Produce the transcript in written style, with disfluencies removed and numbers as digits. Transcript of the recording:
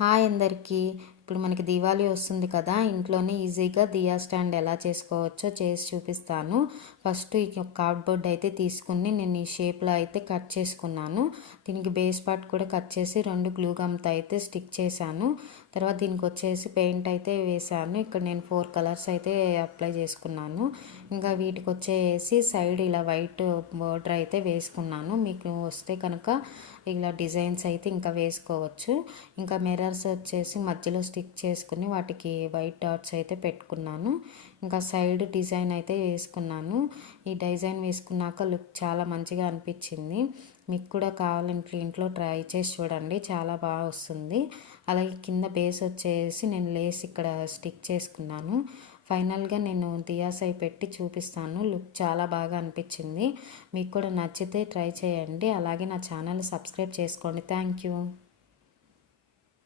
Hi అందరికీ. ఇప్పుడు మనకి దీవాళి వస్తుంది కదా, ఇంట్లోనే ఈజీగా దియా స్టాండ్ ఎలా చేసుకోవచ్చో చేసి చూపిస్తాను. ఫస్ట్ ఈ కార్డ్బోర్డ్ అయితే తీసుకుని నేను ఈ షేప్లో అయితే కట్ చేసుకున్నాను. దీనికి బేస్ పార్ట్ కూడా కట్ చేసి 2 గ్లూ గమ్తో అయితే స్టిక్ చేశాను. తర్వాత దీనికి వచ్చేసి పెయింట్ అయితే వేశాను. ఇక్కడ నేను 4 కలర్స్ అయితే అప్లై చేసుకున్నాను. ఇంకా వీటికి వచ్చేసి సైడ్ ఇలా వైట్ బోర్డర్ అయితే వేసుకున్నాను. మీకు వస్తే కనుక ఇలా డిజైన్స్ అయితే ఇంకా వేసుకోవచ్చు. ఇంకా మిర్రర్స్ వచ్చేసి మధ్యలో స్టిక్ చేసుకుని వాటికి వైట్ డాట్స్ అయితే పెట్టుకున్నాను. ఇంకా సైడ్ డిజైన్ అయితే వేసుకున్నాను. ఈ డిజైన్ వేసుకున్నాక లుక్ చాలా మంచిగా అనిపించింది. మీకు కూడా కావాలంటే ఇంట్లో ట్రై చేసి చూడండి, చాలా బాగా వస్తుంది. అలాగే కింద బేస్ వచ్చేసి నేను లేస్ ఇక్కడ స్టిక్ చేసుకున్నాను. ఫైనల్గా నేను దియాస్ అయి పెట్టి చూపిస్తాను. లుక్ చాలా బాగా అనిపించింది. మీకు కూడా నచ్చితే ట్రై చేయండి. అలాగే నా ఛానల్ సబ్స్క్రైబ్ చేసుకోండి. Thank you.